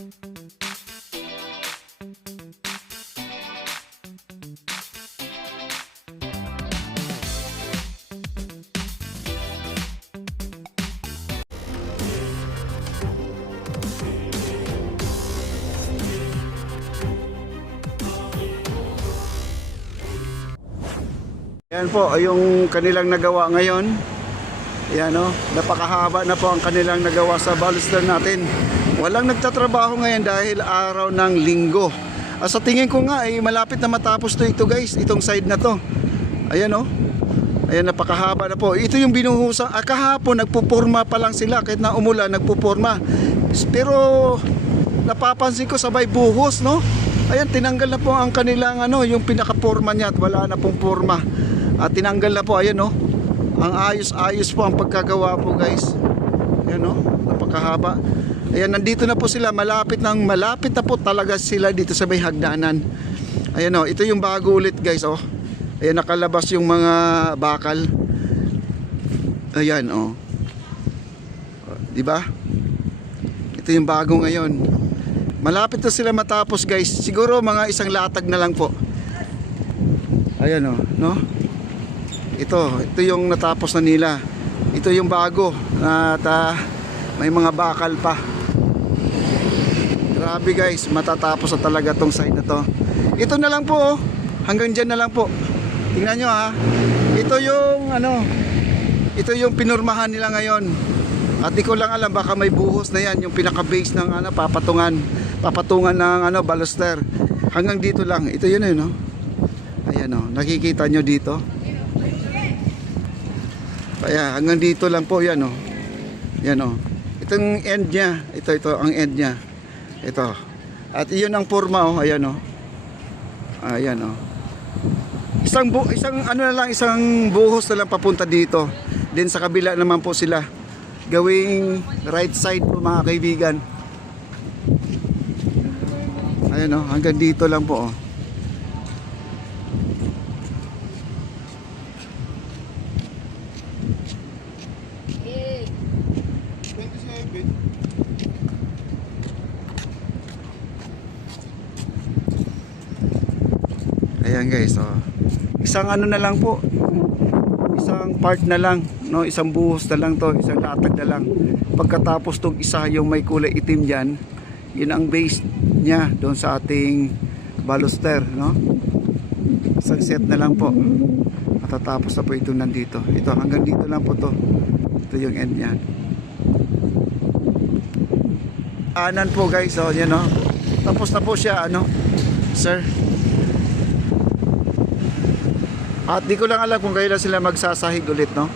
Yan po yung kanilang nagawa ngayon. Yan o, napakahaba na po ang kanilang nagawa sa baluster natin. Walang nagtatrabaho ngayon dahil araw ng linggo. Sa tingin ko nga ay malapit na matapos to ito guys, itong side na to. Ayan o. Ayan, napakahaba na po. Ito yung binuhusan. Kahapon nagpuporma pa lang sila kahit na umulan nagpuporma. Pero napapansin ko sabay buhos no. Ayan, tinanggal na po ang kanilang yung pinaka-porma niya at wala na pong porma. At tinanggal na po, ayan no. Ang ayos-ayos po ang pagkagawa po guys. Ayan no, napakahaba. Ayan, nandito na po sila, malapit na po talaga sila dito sa may hagdanan. Ayan no, ito yung bago ulit guys oh. Ayan, nakalabas yung mga bakal. Ayan oh. Di ba? Ito yung bago ngayon. Malapit na sila matapos guys. Siguro mga isang latag na lang po. Ayan oh, no? Ito yung natapos na nila. Ito yung bago at may mga bakal pa. Grabe guys, matatapos na talaga tong side na to. Ito na lang po oh. Hanggang dyan na lang po. Tingnan nyo ha. Ito yung pinurmahan nila ngayon. At di ko lang alam, baka may buhos na yan, yung pinaka base ng papatungan ng baluster. Hanggang dito lang. Ito yun no. Ayan oh, nakikita nyo dito. Kaya hanggang dito lang po yan oh. Yan oh. Itong end niya, ito ang end niya. Ito. At iyon ang forma oh, ayan oh. Ayan oh. Isang buhos na lang papunta dito. Then sa kabila naman po sila. Gawing right side po mga kaibigan. Ayan oh, hanggang dito lang po oh. Ayan guys oh. Isang na lang po. Isang part na lang, no, isang buhos na lang to, isang latag na lang. Pagkatapos tong isa yung may kulay itim diyan, yun ang base niya doon sa ating baluster, no? Isang set na lang po. Matatapos na po ito nandito. Ito hanggang dito lang po to. Ito yung end niya. Anan po guys, oh, yan no. Tapos na po siya sir. At di ko lang alam kung kailan sila magsasahig ulit, no?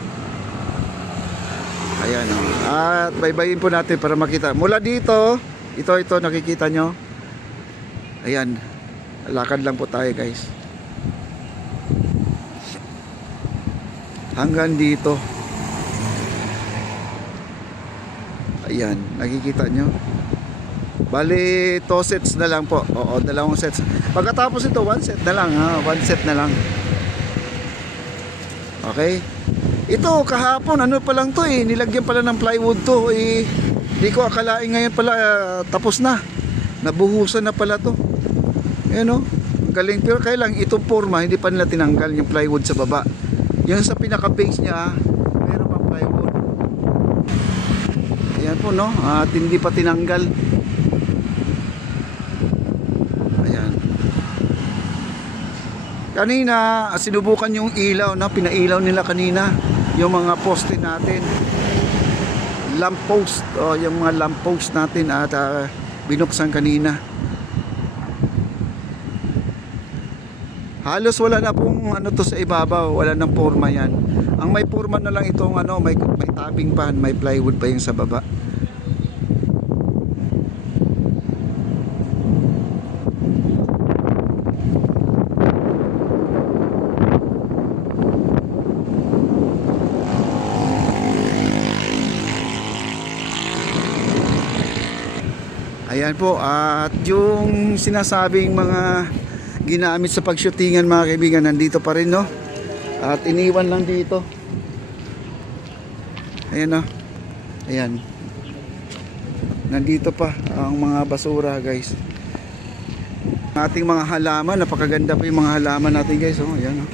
Ayan, no? At baybayin po natin para makita. Mula dito, ito, nakikita nyo. Ayan, lakad lang po tayo, guys. Hanggang dito. Ayan, nakikita nyo. Bali, 2 sets na lang po. Oo, 2 sets. Pagkatapos ito, 1 set na lang, ha? 1 set na lang. Okay. Ito kahapon pa lang to nilagyan pala ng plywood to di ko akalain ngayon pala tapos na. Nabuhusan na pala to. Ayan galing, pero kailang ito forma hindi pa nila tinanggal yung plywood sa baba. Yung sa pinaka base niya meron pang plywood. Ayan po no, at hindi pa tinanggal. Kanina sinubukan yung ilaw na pinailaw nila kanina yung mga poste natin, lamp post yung mga lamp post natin at binuksan kanina. Halos wala na pong to sa ibabaw, wala nang forma yan. Ang may forma na lang itong may tabing pa, may plywood pa yung sa baba. Ayan po, at yung sinasabing mga ginamit sa pagshootingan mga kaibigan nandito pa rin no. At iniwan lang dito. Ayan no. Ayan. nandito pa ang mga basura guys. Ating mga halaman, napakaganda pa yung mga halaman natin guys. Oh, ayan oh.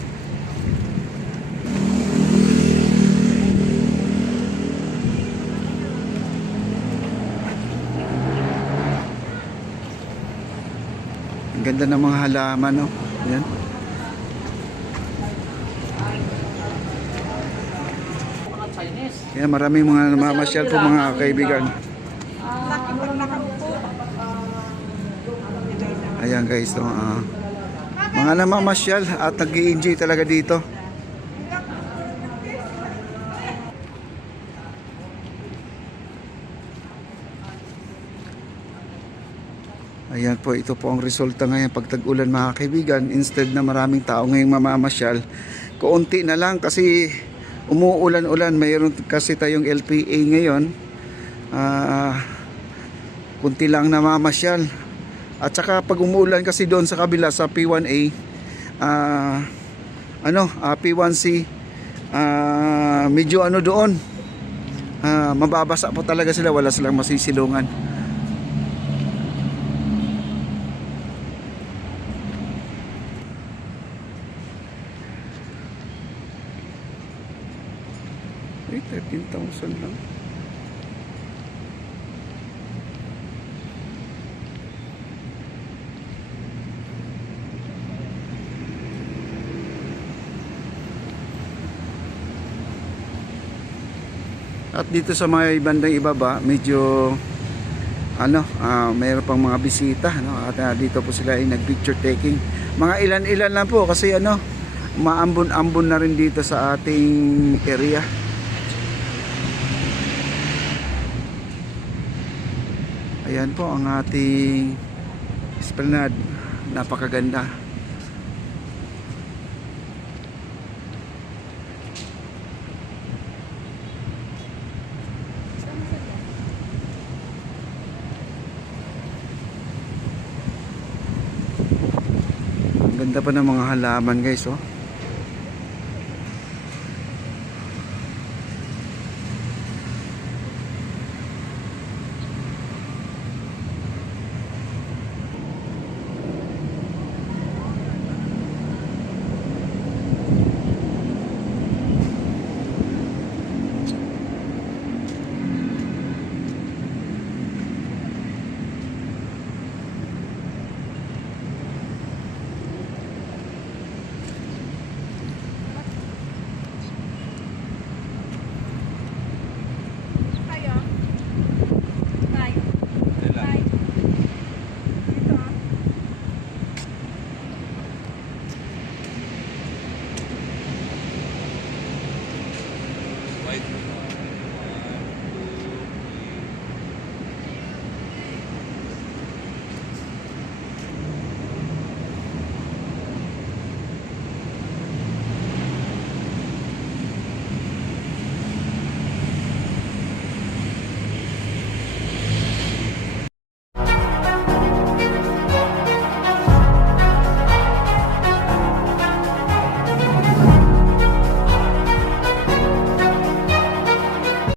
Ang ganda ng mga halaman oh. Ayan. Ayan, maraming mga namamasyal po mga kaibigan. Ayan guys, no, mga namamasyal at nag-i-enjoy talaga dito. Ayan po, ito po ang resulta ngayon pag tag-ulan mga kaibigan. Instead na maraming tao ngayong mamamasyal, kaunti na lang kasi umuulan-ulan. Mayroon kasi tayong LPA ngayon. Kunti lang namamasyal. At saka pag umuulan kasi doon sa kabila sa P1A, P1C, medyo ano doon, mababasa po talaga sila, wala silang masisilungan. Ay, 13,000 lang. At dito sa may bandang ibaba, medyo mayroon pang mga bisita, no? At dito po sila ay nag-picture taking. Mga ilan-ilan lang po kasi maambon-ambon na rin dito sa ating area. Ayan po ang ating esplanade. Napakaganda. Ganda pa ng mga halaman guys, oh. White.